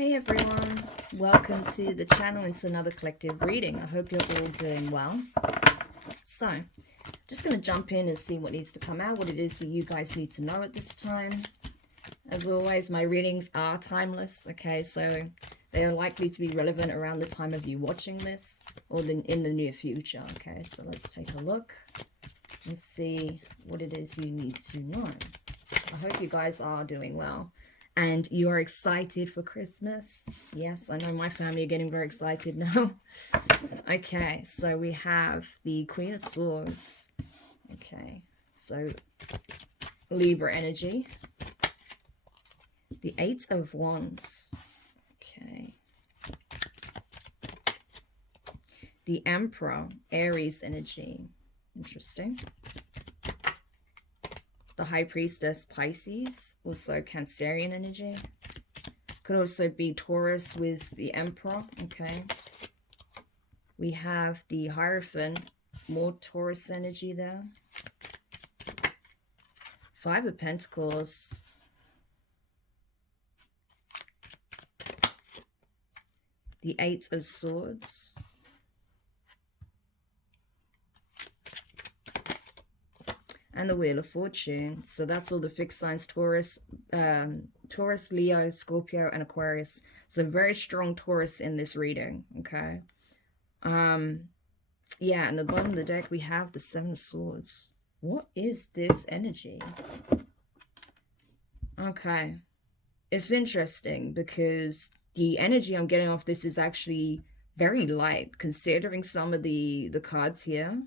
Hey everyone, welcome to the channel. It's another collective reading. I hope you're all doing well. So, just going to jump in and see what needs to come out, what it is that you guys need to know at this time. As always, my readings are timeless, okay, so they are likely to be relevant around the time of you watching this or in the near future, okay. So let's take a look and see what it is you need to know. I hope you guys are doing well. And you are excited for Christmas. Yes, I know my family are getting very excited now. Okay, so we have the Queen of Swords. Okay, so Libra energy. The Eight of Wands. Okay. The Emperor, Aries energy. Interesting. The High Priestess, Pisces, also Cancerian energy. Could also be Taurus with the Emperor, okay. We have the Hierophant, more Taurus energy there. Five of Pentacles. The Eight of Swords. And the Wheel of Fortune. So that's all the fixed signs: Taurus, Leo, Scorpio, and Aquarius. So very strong Taurus in this reading, okay? Yeah, and at the bottom of the deck, we have the Seven of Swords. What is this energy? Okay. It's interesting because the energy I'm getting off this is actually very light, considering some of the cards here.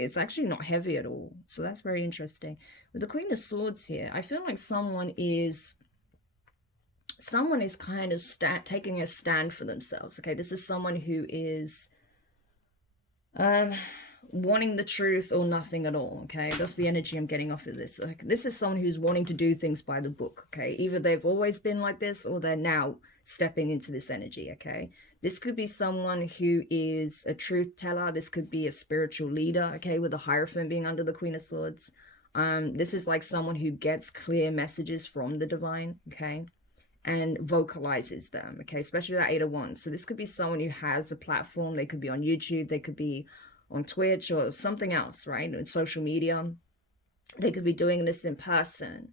It's actually not heavy at all. So that's very interesting. With the Queen of Swords here, I feel like someone is kind of taking a stand for themselves. Okay, this is someone who is wanting the truth or nothing at all. Okay, that's the energy I'm getting off of this. Like, this is someone who's wanting to do things by the book. Okay, either they've always been like this or they're now stepping into this energy. Okay, this could be someone who is a truth teller. This could be a spiritual leader, okay, with the Hierophant being under the Queen of Swords. This is like someone who gets clear messages from the divine, okay, and vocalizes them, okay, especially that Eight of Wands. So this could be someone who has a platform. They could be on YouTube. They could be on Twitch or something else, right, on social media. They could be doing this in person.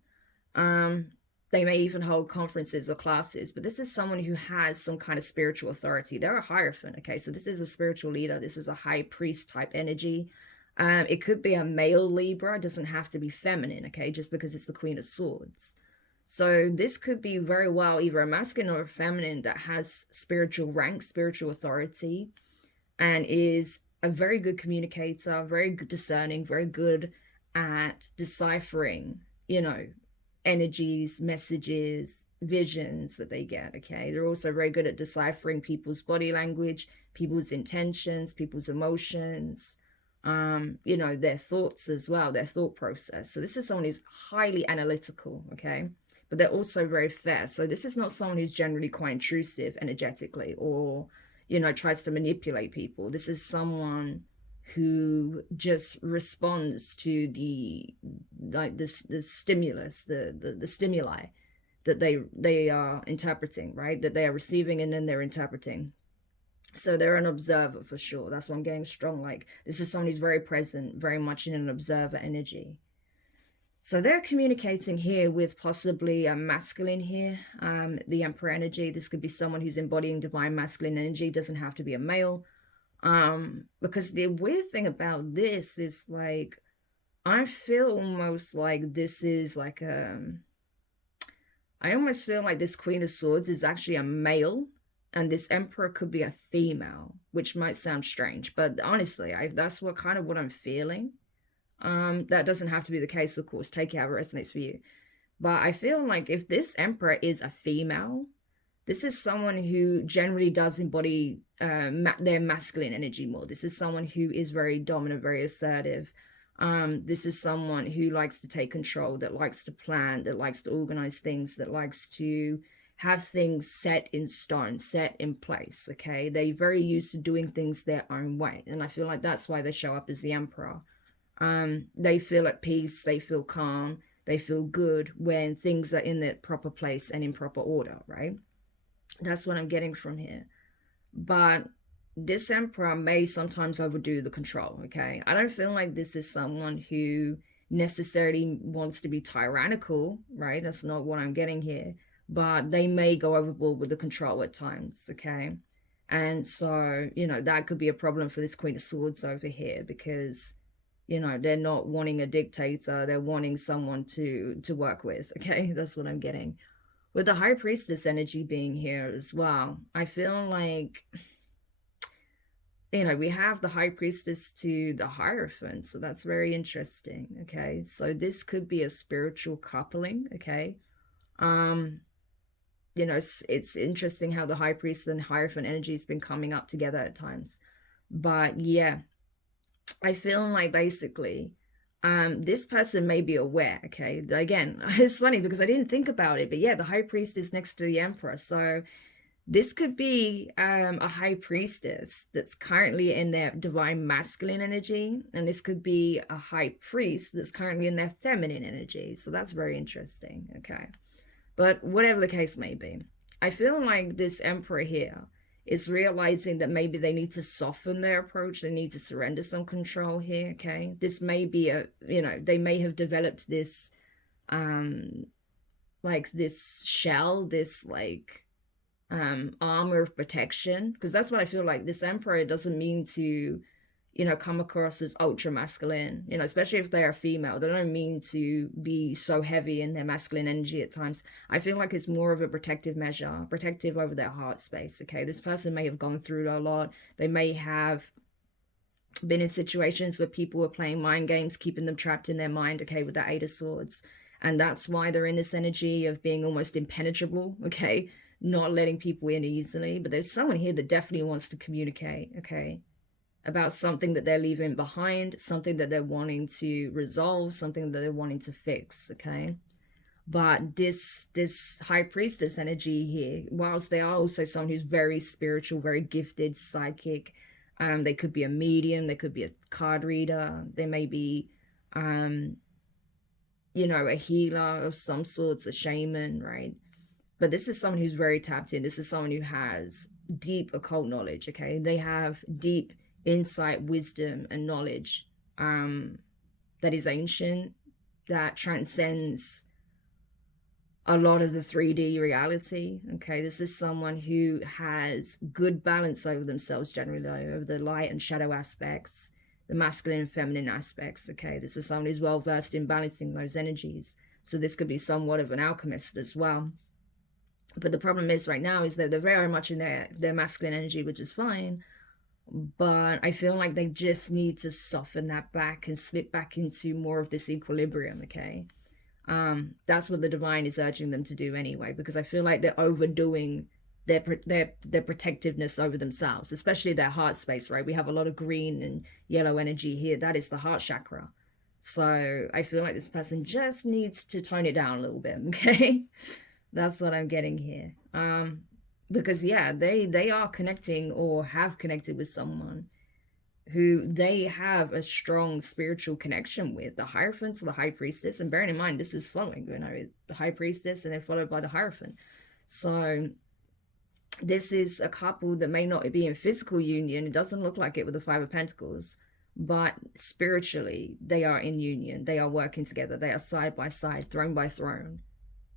They may even hold conferences or classes, but this is someone who has some kind of spiritual authority. They're a Hierophant, okay? So this is a spiritual leader. This is a high priest type energy. It could be a male Libra. It doesn't have to be feminine, okay? Just because it's the Queen of Swords. So this could be very well either a masculine or a feminine that has spiritual rank, spiritual authority, and is a very good communicator, very good discerning, very good at deciphering, you know, energies, messages, visions that they get, okay? They're also very good at deciphering people's body language, people's intentions, people's emotions, you know, their thoughts as well, their thought process. So this is someone who's highly analytical, okay? But they're also very fair. So this is not someone who's generally quite intrusive energetically or, you know, tries to manipulate people. This is someone who just responds to the stimulus, the stimuli that they are interpreting, right? That they are receiving and then they're interpreting. So they're an observer for sure. That's what I'm getting strong. Like, this is someone who's very present, very much in an observer energy. So they're communicating here with possibly a masculine here, the Emperor energy. This could be someone who's embodying divine masculine energy. Doesn't have to be a male. Because the weird thing about this is, like, I feel almost like this is like I almost feel like this Queen of Swords is actually a male and this Emperor could be a female, which might sound strange, but honestly, that's what I'm feeling. That doesn't have to be the case, of course. Take it how it resonates for you. But I feel like if this Emperor is a female, this is someone who generally does embody their masculine energy more. This is someone who is very dominant, very assertive. This is someone who likes to take control, that likes to plan, that likes to organize things, that likes to have things set in stone, set in place, okay? They're very used to doing things their own way. And I feel like that's why they show up as the Emperor. They feel at peace, they feel calm, they feel good when things are in their proper place and in proper order, right? That's what I'm getting from here. But this emperor may sometimes overdo the control, okay? I don't feel like this is someone who necessarily wants to be tyrannical, right? That's not what I'm getting here. But they may go overboard with the control at times, okay? And so, that could be a problem for this Queen of Swords over here because, they're not wanting a dictator, they're wanting someone to work with, okay? That's what I'm getting. With the High Priestess energy being here as well, I feel like we have the High Priestess to the Hierophant, so that's very interesting. Okay, so this could be a spiritual coupling. Okay, um it's interesting how the High Priest and Hierophant energy has been coming up together at times. But yeah, I feel like basically this person may be aware. Okay, again, it's funny because I didn't think about it, but yeah, the High Priest is next to the Emperor, so this could be a high priestess that's currently in their divine masculine energy, and this could be a high priest that's currently in their feminine energy. So that's very interesting. Okay, but whatever the case may be, I feel like this emperor here is realizing that maybe they need to soften their approach. They need to surrender some control here. Okay, this may be they may have developed this like this shell, this like armor of protection, because that's what I feel like. This emperor doesn't mean to come across as ultra masculine, especially if they are female. They don't mean to be so heavy in their masculine energy at times. I feel like it's more of a protective measure, protective over their heart space. Okay, this person may have gone through a lot. They may have been in situations where people were playing mind games, keeping them trapped in their mind, okay, with the Eight of Swords. And that's why they're in this energy of being almost impenetrable, okay, not letting people in easily. But there's someone here that definitely wants to communicate, okay, about something that they're leaving behind, something that they're wanting to resolve, something that they're wanting to fix, okay. But this high priestess energy here, whilst they are also someone who's very spiritual, very gifted, psychic, they could be a medium, they could be a card reader, they may be a healer of some sorts, a shaman, right? But this is someone who's very tapped in. This is someone who has deep occult knowledge, okay? They have deep insight, wisdom, and knowledge that is ancient, that transcends a lot of the 3D reality, okay? This is someone who has good balance over themselves generally, over the light and shadow aspects, the masculine and feminine aspects, okay? This is someone who's well versed in balancing those energies. So this could be somewhat of an alchemist as well. But the problem is right now is that they're very much in their masculine energy, which is fine. But I feel like they just need to soften that back and slip back into more of this equilibrium, okay? That's what the divine is urging them to do anyway, because I feel like they're overdoing their protectiveness over themselves, especially their heart space, right? We have a lot of green and yellow energy here. That is the heart chakra. So I feel like this person just needs to tone it down a little bit, okay? That's what I'm getting here. Because yeah, they are connecting or have connected with someone who they have a strong spiritual connection with, the Hierophant to the High Priestess. And bearing in mind, this is following, the High Priestess and then followed by the Hierophant. So this is a couple that may not be in physical union. It doesn't look like it with the Five of Pentacles, but spiritually, they are in union. They are working together. They are side by side, throne by throne,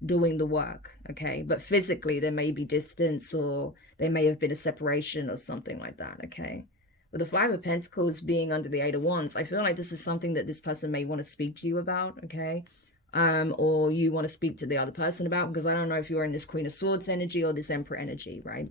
doing the work, okay? But physically, there may be distance, or there may have been a separation or something like that, okay? With the Five of Pentacles being under the Eight of Wands, I feel like this is something that this person may want to speak to you about, okay? Or you want to speak to the other person about, because I don't know if you're in this Queen of Swords energy or this Emperor energy, right?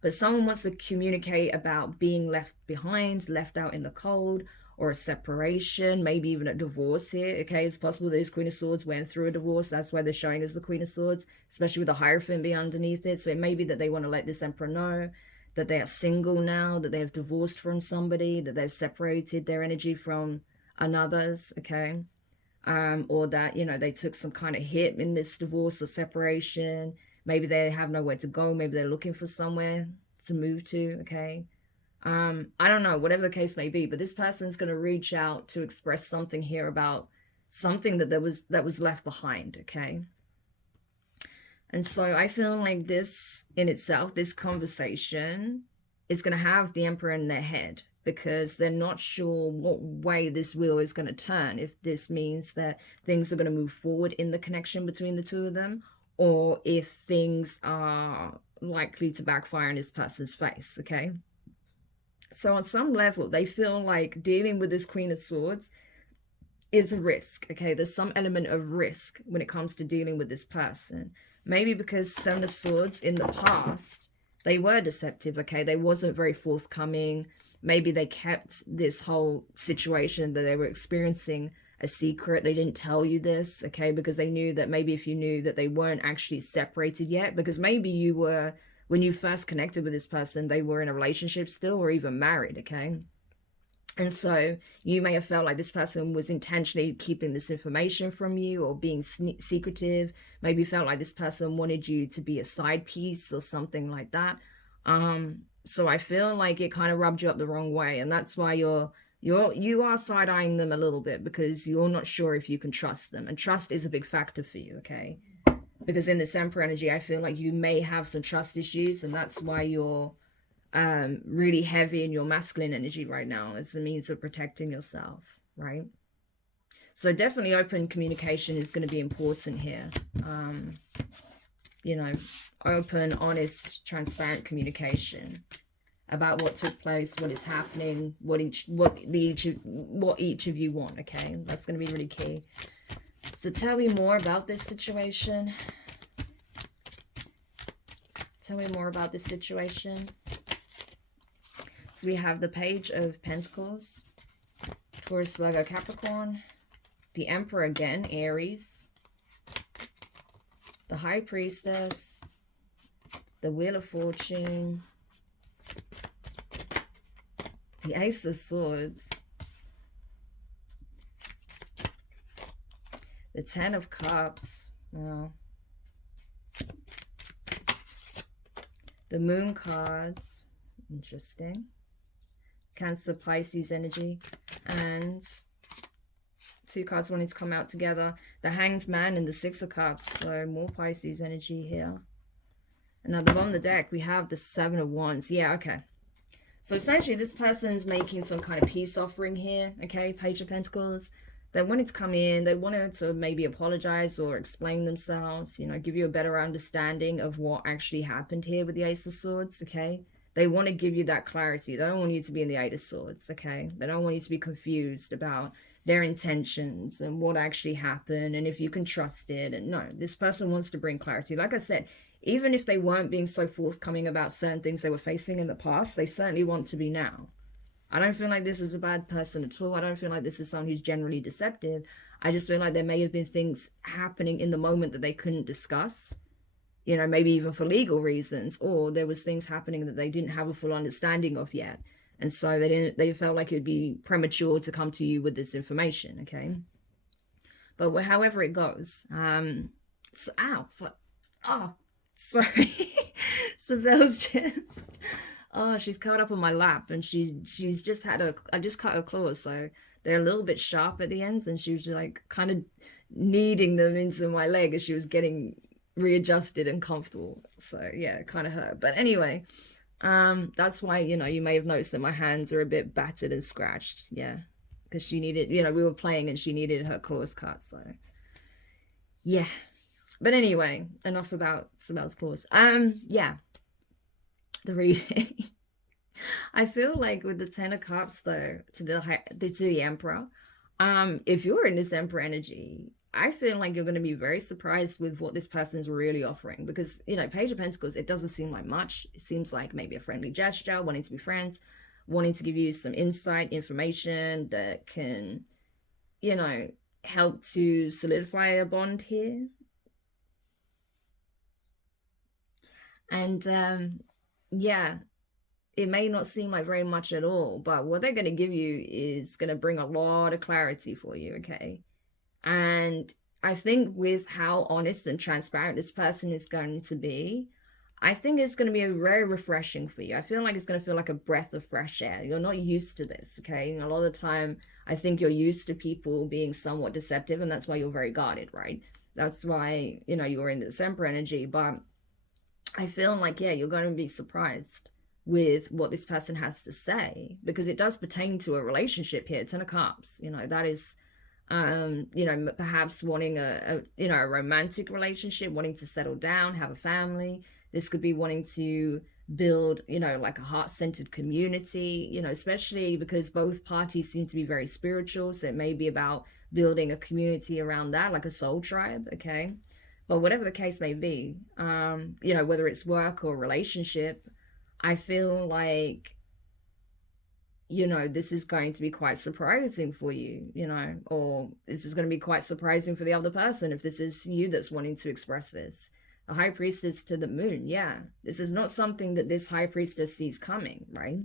But someone wants to communicate about being left behind, left out in the cold, or a separation, maybe even a divorce here, okay? It's possible that this Queen of Swords went through a divorce. That's why they're showing us the Queen of Swords, especially with the Hierophant being underneath it. So it may be that they want to let this Emperor know that they are single now, that they have divorced from somebody, that they've separated their energy from another's, okay? Or that, they took some kind of hit in this divorce or separation. Maybe they have nowhere to go. Maybe they're looking for somewhere to move to, okay? I don't know, whatever the case may be, but this person's going to reach out to express something here about something that was left behind, okay? And so I feel like this in itself, this conversation is going to have the Emperor in their head because they're not sure what way this wheel is going to turn. If this means that things are going to move forward in the connection between the two of them, or if things are likely to backfire in this person's face, okay? So on some level, they feel like dealing with this Queen of Swords is a risk, okay? There's some element of risk when it comes to dealing with this person. Maybe because Seven of Swords in the past, they were deceptive, okay? They wasn't very forthcoming. Maybe they kept this whole situation that they were experiencing a secret. They didn't tell you this, okay? Because they knew that maybe if you knew that they weren't actually separated yet, because maybe you were, when you first connected with this person, they were in a relationship still or even married, okay? And so you may have felt like this person was intentionally keeping this information from you or being secretive. Maybe felt like this person wanted you to be a side piece or something like that. So I feel like it kind of rubbed you up the wrong way, and that's why you are side-eyeing them a little bit because you're not sure if you can trust them, and trust is a big factor for you, okay? Because in this Emperor energy, I feel like you may have some trust issues, and that's why you're really heavy in your masculine energy right now as a means of protecting yourself, right? So definitely open communication is going to be important here. You know, open, honest, transparent communication about what took place, what is happening, what each of you want, okay? That's going to be really key. So tell me more about this situation. Tell me more about this situation. So we have the Page of Pentacles, Taurus, Virgo, Capricorn, the Emperor again, Aries, the High Priestess, the Wheel of Fortune, the Ace of Swords, the Ten of Cups, well, the Moon cards, interesting. Cancer, Pisces energy, and two cards wanting to come out together. The Hanged Man and the Six of Cups, so more Pisces energy here. And at the bottom of the deck, we have the Seven of Wands. Yeah, okay. So essentially, this person's making some kind of peace offering here, okay? Page of Pentacles. They wanted to come in. They wanted to maybe apologize or explain themselves, you know, give you a better understanding of what actually happened here with the Ace of Swords, okay? They want to give you that clarity. They don't want you to be in the Eight of Swords, okay? They don't want you to be confused about their intentions and what actually happened and if you can trust it. And no, this person wants to bring clarity. Like I said, even if they weren't being so forthcoming about certain things they were facing in the past, they certainly want to be now. I don't feel like this is a bad person at all. I don't feel like this is someone who's generally deceptive. I just feel like there may have been things happening in the moment that they couldn't discuss. You know, maybe even for legal reasons, or there was things happening that they didn't have a full understanding of yet. And so they felt like it would be premature to come to you with this information, okay? But however it goes, so, sorry. Sabelle's just, she's curled up on my lap and she's just had I just cut her claws, so they're a little bit sharp at the ends, and she was like kind of kneading them into my leg as she was getting readjusted and comfortable. So yeah, it kind of hurt. But anyway, that's why, you know, you may have noticed that my hands are a bit battered and scratched. Yeah, because she needed, you know, we were playing and she needed her claws cut. So yeah, but anyway, enough about Sabelle's claws. Yeah, the reading. I feel like with the Ten of Cups though, to the Emperor, if you're in this Emperor energy, I feel like you're going to be very surprised with what this person is really offering, because, you know, Page of Pentacles, it doesn't seem like much. It seems like maybe a friendly gesture, wanting to be friends, wanting to give you some insight, information that can, you know, help to solidify a bond here. And yeah, it may not seem like very much at all, but what they're going to give you is going to bring a lot of clarity for you, okay? And I think with how honest and transparent this person is going to be, I think it's going to be very refreshing for you. I feel like it's going to feel like a breath of fresh air. You're not used to this, okay? And a lot of the time, I think you're used to people being somewhat deceptive, and that's why you're very guarded, right? That's why, you know, you're in this Emperor energy. But I feel like, yeah, you're going to be surprised with what this person has to say, because it does pertain to a relationship here. Ten of Cups, you know, that is, you know, perhaps wanting a you know, a romantic relationship, wanting to settle down, have a family. This could be wanting to build, you know, like a heart-centered community, you know, especially because both parties seem to be very spiritual. So it may be about building a community around that, like a soul tribe, okay? But whatever the case may be, you know, whether it's work or relationship, I feel like, you know, this is going to be quite surprising for you, you know, or this is going to be quite surprising for the other person if this is you that's wanting to express this. A high priestess to the moon, yeah. This is not something that this high priestess sees coming, right?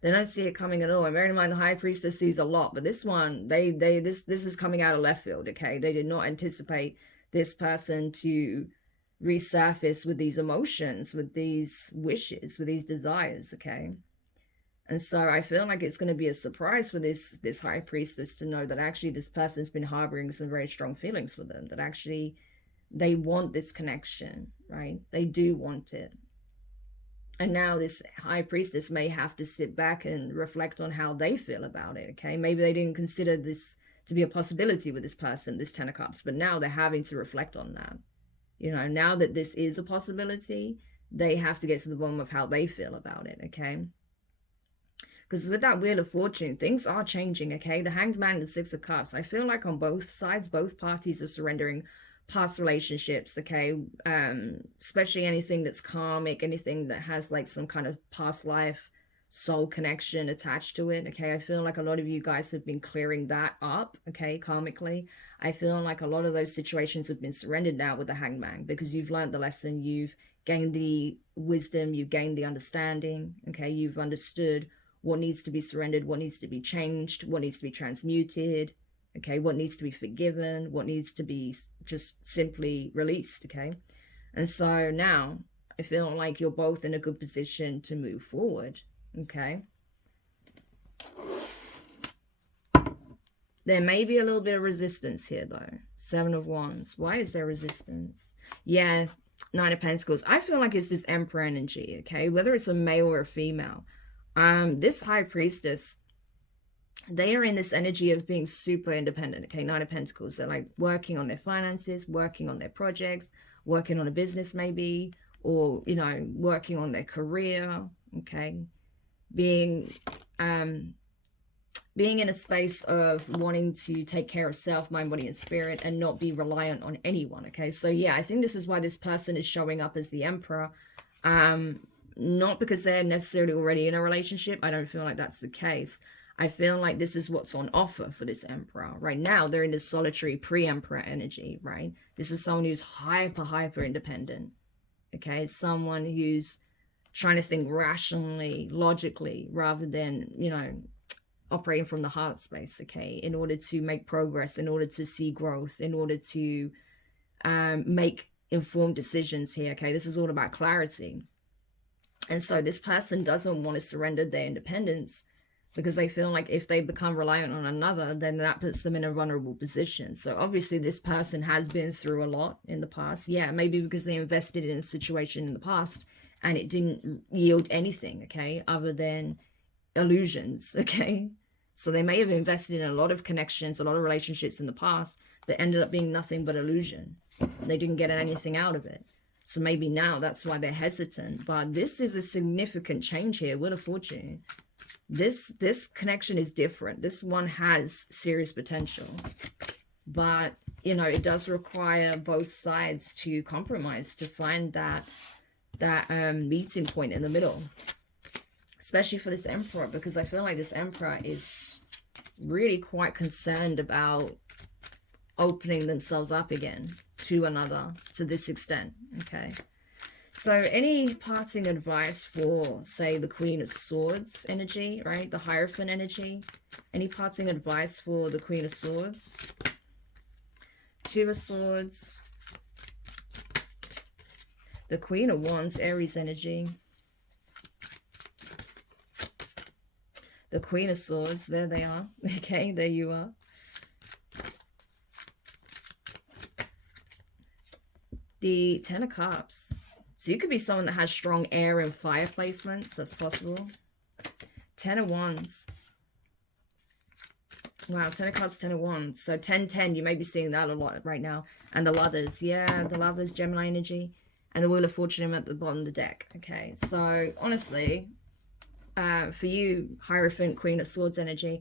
They don't see it coming at all. And bear in mind, the high priestess sees a lot, but this one, this is coming out of left field, okay? They did not anticipate this person to resurface with these emotions, with these wishes, with these desires, okay? And so I feel like it's going to be a surprise for this high priestess to know that actually this person's been harboring some very strong feelings for them, that actually they want this connection, right? They do want it. And now this high priestess may have to sit back and reflect on how they feel about it, okay? Maybe they didn't consider this to be a possibility with this person, this Ten of Cups, but now they're having to reflect on that. You know, now that this is a possibility, they have to get to the bottom of how they feel about it, okay? Because with that Wheel of Fortune, things are changing, okay? The Hanged Man and the Six of Cups. I feel like on both sides, both parties are surrendering past relationships, okay? Especially anything that's karmic, anything that has like some kind of past life soul connection attached to it, okay? I feel like a lot of you guys have been clearing that up, okay, karmically. I feel like a lot of those situations have been surrendered now with the Hanged Man, because you've learned the lesson, you've gained the wisdom, you've gained the understanding, okay? You've understood what needs to be surrendered, what needs to be changed, what needs to be transmuted, okay, what needs to be forgiven, what needs to be just simply released, okay? And so now I feel like you're both in a good position to move forward, okay? There may be a little bit of resistance here though. Seven of Wands. Why is there resistance? Yeah, Nine of Pentacles. I feel like it's this Emperor energy, okay? Whether it's a male or a female. This high priestess, they are in this energy of being super independent, okay? Nine of Pentacles. They're like working on their finances, working on their projects, working on a business maybe, or, you know, working on their career, okay? Being in a space of wanting to take care of self, mind, body, and spirit, and not be reliant on anyone, okay? So yeah, I think this is why this person is showing up as the Emperor. Not because they're necessarily already in a relationship. I don't feel like that's the case. I feel like this is what's on offer for this Emperor. Right now, they're in this solitary pre-Emperor energy, right? This is someone who's hyper independent, okay? It's someone who's trying to think rationally, logically, rather than, you know, operating from the heart space, okay? In order to make progress, in order to see growth, in order to make informed decisions here, okay? This is all about clarity. And so this person doesn't want to surrender their independence because they feel like if they become reliant on another, then that puts them in a vulnerable position. So obviously this person has been through a lot in the past. Yeah, maybe because they invested in a situation in the past and it didn't yield anything, okay, other than illusions, okay? So they may have invested in a lot of connections, a lot of relationships in the past that ended up being nothing but illusion. They didn't get anything out of it. So maybe now that's why they're hesitant. But this is a significant change here. Wheel of Fortune. This connection is different. This one has serious potential. But, you know, it does require both sides to compromise, to find that meeting point in the middle. Especially for this Emperor, because I feel like this Emperor is really quite concerned about opening themselves up again to another to this extent, okay? So any parting advice for, say, the Queen of Swords energy, right? The Hierophant energy. Any parting advice for the Queen of Swords? Two of Swords. The Queen of Wands, Aries energy. The Queen of Swords, there they are. Okay, there you are. The Ten of Cups. So you could be someone that has strong air and fire placements. That's possible. Ten of Wands. Wow, Ten of Cups, Ten of Wands. So 10-10, you may be seeing that a lot right now. And the Lovers. Yeah, the Lovers, Gemini energy. And the Wheel of Fortune at the bottom of the deck. Okay, so honestly, for you, Hierophant, Queen of Swords energy,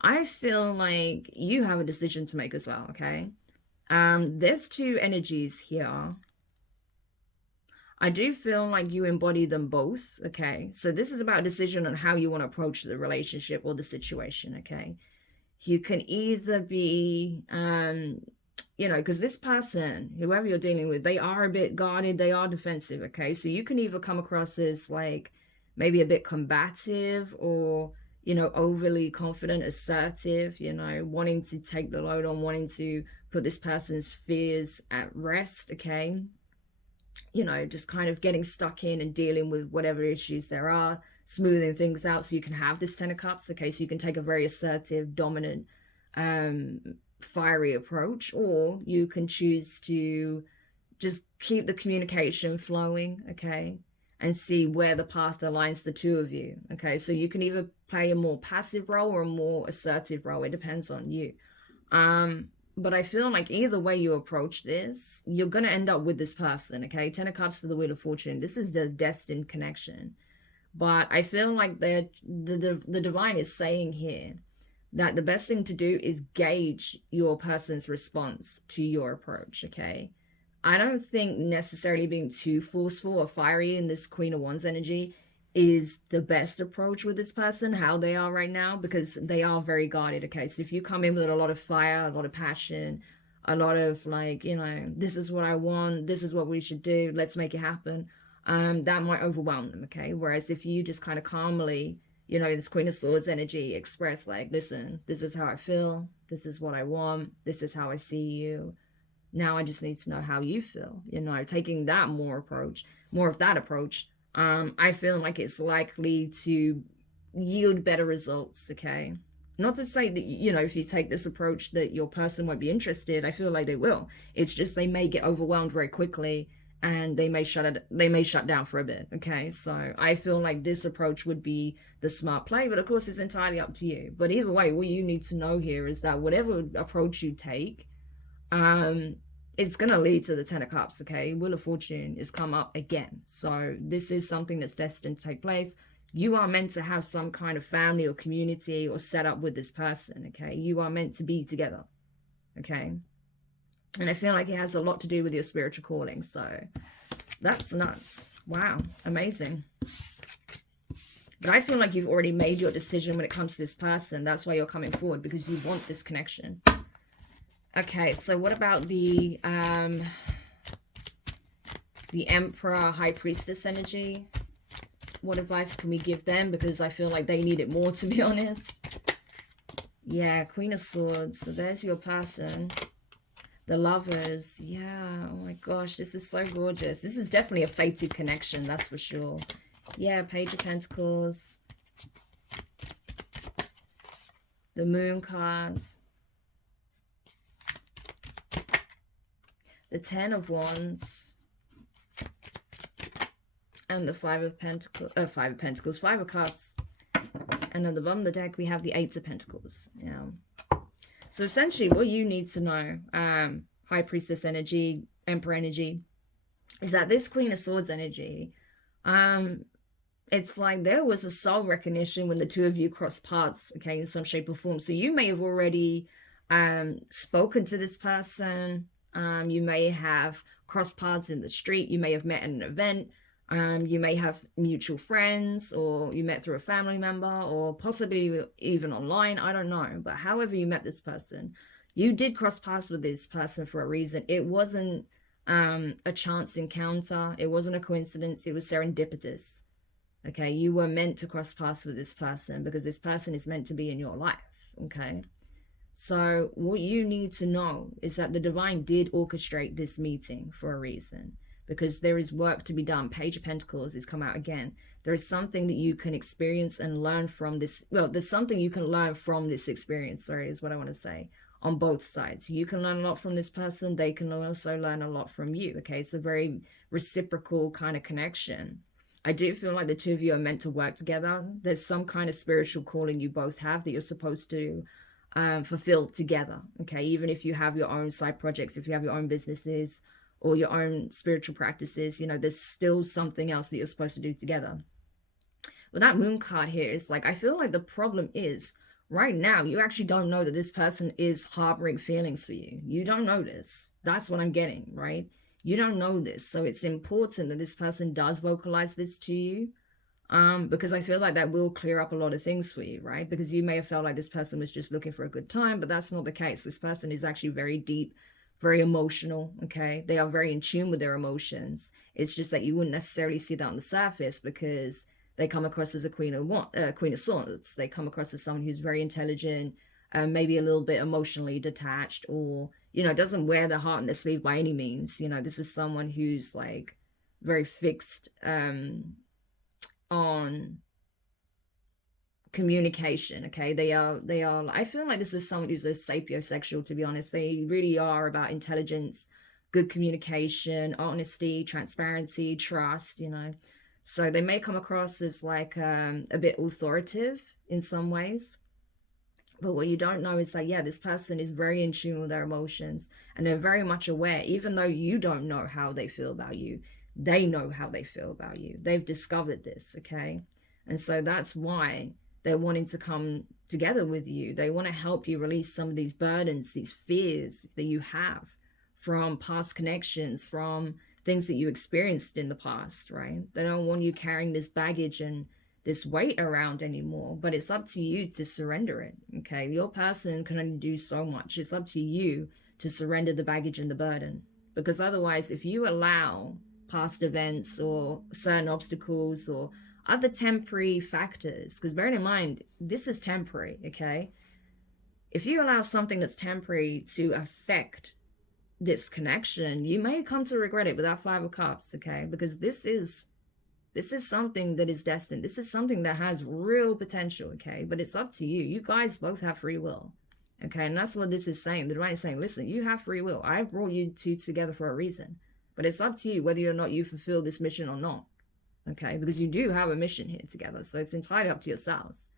I feel like you have a decision to make as well, okay? There's two energies here. I do feel like you embody them both, okay? So this is about a decision on how you want to approach the relationship or the situation, okay? You can either be, you know, because this person, whoever you're dealing with, they are a bit guarded, they are defensive, okay? So you can either come across as like maybe a bit combative or, you know, overly confident, assertive, you know, wanting to take the load on, wanting to put this person's fears at rest, okay? You know, just kind of getting stuck in and dealing with whatever issues there are, smoothing things out so you can have this Ten of Cups, okay? So you can take a very assertive, dominant, fiery approach, or you can choose to just keep the communication flowing, okay? And see where the path aligns the two of you, okay? So you can either play a more passive role or a more assertive role. It depends on you. But I feel like either way you approach this, you're going to end up with this person, okay? Ten of Cups to the Wheel of Fortune. This is the destined connection. But I feel like the divine is saying here that the best thing to do is gauge your person's response to your approach, okay? I don't think necessarily being too forceful or fiery in this Queen of Wands energy is the best approach with this person, how they are right now, because they are very guarded, okay? So if you come in with a lot of fire, a lot of passion, a lot of like, you know, this is what I want, this is what we should do, let's make it happen, that might overwhelm them, okay? Whereas if you just kind of calmly, you know, this Queen of Swords energy express like, listen, this is how I feel, this is what I want, this is how I see you, now I just need to know how you feel, you know, taking that more of that approach, I feel like it's likely to yield better results, okay? Not to say that, you know, if you take this approach that your person won't be interested. I feel like they will. It's just they may get overwhelmed very quickly and they may shut down for a bit, okay? So I feel like this approach would be the smart play, but of course it's entirely up to you. But either way, what you need to know here is that whatever approach you take, it's going to lead to the Ten of Cups, okay? Wheel of Fortune is come up again. So this is something that's destined to take place. You are meant to have some kind of family or community or setup with this person, okay? You are meant to be together, okay? And I feel like it has a lot to do with your spiritual calling. So that's nuts. Wow, amazing. But I feel like you've already made your decision when it comes to this person. That's why you're coming forward, because you want this connection. Okay, so what about the Emperor, High Priestess energy? What advice can we give them? Because I feel like they need it more, to be honest. Yeah, Queen of Swords. So there's your person. The Lovers. Yeah, oh my gosh, this is so gorgeous. This is definitely a fated connection, that's for sure. Yeah, Page of Pentacles. The Moon cards. The Ten of Wands, and the Five of Cups, and at the bottom of the deck we have the Eight of Pentacles. Yeah. So essentially, what you need to know, High Priestess energy, Emperor energy, is that this Queen of Swords energy, it's like there was a soul recognition when the two of you crossed paths, okay, in some shape or form. So you may have already spoken to this person. You may have crossed paths in the street. You may have met at an event. You may have mutual friends, or you met through a family member, or possibly even online. I don't know. But however you met this person, you did cross paths with this person for a reason. It wasn't a chance encounter. It wasn't a coincidence. It was serendipitous. Okay, you were meant to cross paths with this person because this person is meant to be in your life. Okay. So what you need to know is that the divine did orchestrate this meeting for a reason, because there is work to be done. Page of Pentacles has come out again. There is something that you can experience and learn from this. Well, there's something you can learn from this experience, sorry, is what I want to say, on both sides. You can learn a lot from this person. They can also learn a lot from you. Okay, it's a very reciprocal kind of connection. I do feel like the two of you are meant to work together. There's some kind of spiritual calling you both have that you're supposed to fulfill together. Okay, even if you have your own side projects, if you have your own businesses or your own spiritual practices, you know, there's still something else that you're supposed to do together. But that moon card here is like, I feel like the problem is right now, you actually don't know that this person is harboring feelings for you. You don't know this. That's what I'm getting, right? You don't know this. So it's important that this person does vocalize this to you, because I feel like that will clear up a lot of things for you, right? Because you may have felt like this person was just looking for a good time, but that's not the case. This person is actually very deep, very emotional, okay? They are very in tune with their emotions. It's just that you wouldn't necessarily see that on the surface because they come across as a queen of swords. They come across as someone who's very intelligent, maybe a little bit emotionally detached, or, you know, doesn't wear their heart on their sleeve by any means. You know, this is someone who's like very fixed on communication. Okay, they are I feel like this is someone who's a sapiosexual, to be honest. They really are about intelligence, good communication, honesty, transparency, trust, you know. So they may come across as like a bit authoritative in some ways. But what you don't know is that, yeah, this person is very in tune with their emotions and they're very much aware, even though you don't know how they feel about you, they know how they feel about you. They've discovered this, okay? And so that's why they're wanting to come together with you. They want to help you release some of these burdens, these fears that you have from past connections, from things that you experienced in the past, right? They don't want you carrying this baggage and this weight around anymore, but it's up to you to surrender it, okay? Your person can only do so much. It's up to you to surrender the baggage and the burden, because otherwise, if you allow past events or certain obstacles or other temporary factors, because bearing in mind, this is temporary, okay? If you allow something that's temporary to affect this connection, you may come to regret it with that Five of Cups, okay? Because this is something that is destined. This is something that has real potential, okay? But it's up to you. You guys both have free will, okay? And that's what this is saying. The divine is saying, listen, you have free will. I've brought you two together for a reason. But it's up to you whether or not you fulfill this mission or not, okay? Because you do have a mission here together. So it's entirely up to yourselves.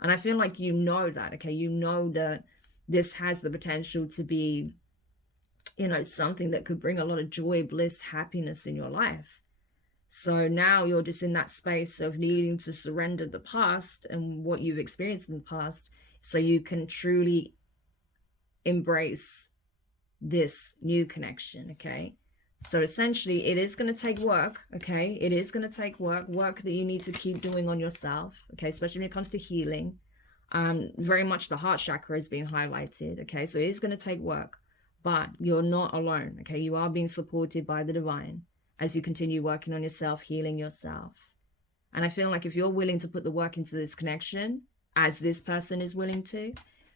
And I feel like you know that, okay? You know that this has the potential to be, you know, something that could bring a lot of joy, bliss, happiness in your life. So now you're just in that space of needing to surrender the past and what you've experienced in the past so you can truly embrace this new connection, okay? So essentially, it is going to take work, okay? It is going to take work that you need to keep doing on yourself, okay? Especially when it comes to healing. Very much the heart chakra is being highlighted, okay? So it is going to take work, but you're not alone, okay? You are being supported by the divine as you continue working on yourself, healing yourself. And I feel like if you're willing to put the work into this connection, as this person is willing to,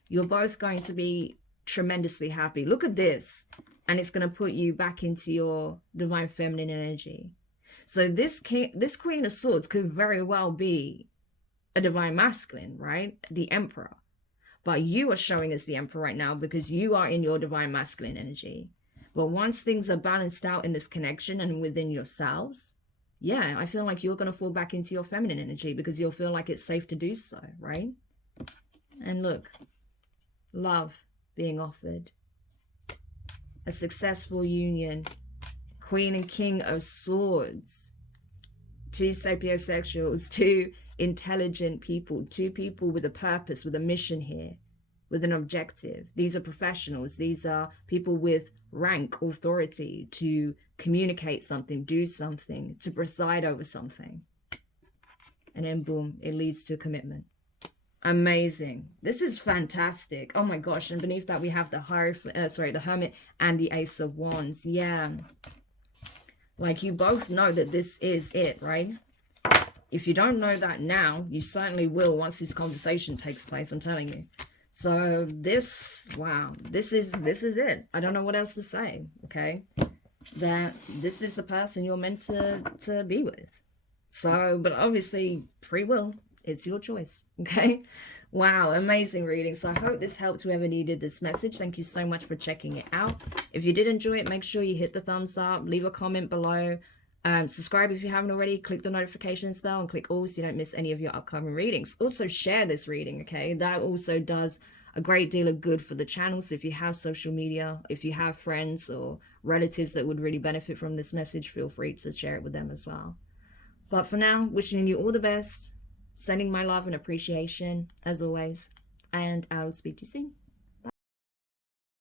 you're both going to be tremendously happy. Look at this. And it's going to put you back into your divine feminine energy. So this Queen of Swords could very well be a divine masculine, right? The Emperor. But you are showing as the Emperor right now because you are in your divine masculine energy. But once things are balanced out in this connection and within yourselves, yeah, I feel like you're going to fall back into your feminine energy because you'll feel like it's safe to do so, right? And look, love being offered. A successful union. Queen and King of Swords. Two sapiosexuals, two intelligent people, two people with a purpose, with a mission here, with an objective. These are professionals. These are people with rank, authority to communicate something, do something, to preside over something. And then boom, it leads to commitment. Amazing. This is fantastic. Oh my gosh. And beneath that we have the the Hermit and the Ace of Wands. Yeah. Like you both know that this is it, right? If you don't know that now, you certainly will once this conversation takes place, I'm telling you. So this, wow, this is it. I don't know what else to say, okay? That this is the person you're meant to be with. So, but obviously free will It's your choice, okay? Wow, amazing reading. So I hope this helped whoever needed this message. Thank you so much for checking it out. If you did enjoy it, make sure you hit the thumbs up, leave a comment below, subscribe if you haven't already, click the notification bell and click all so you don't miss any of your upcoming readings. Also share this reading, okay? That also does a great deal of good for the channel. So if you have social media, if you have friends or relatives that would really benefit from this message, feel free to share it with them as well. But for now, wishing you all the best, sending my love and appreciation as always, and I'll speak to you soon.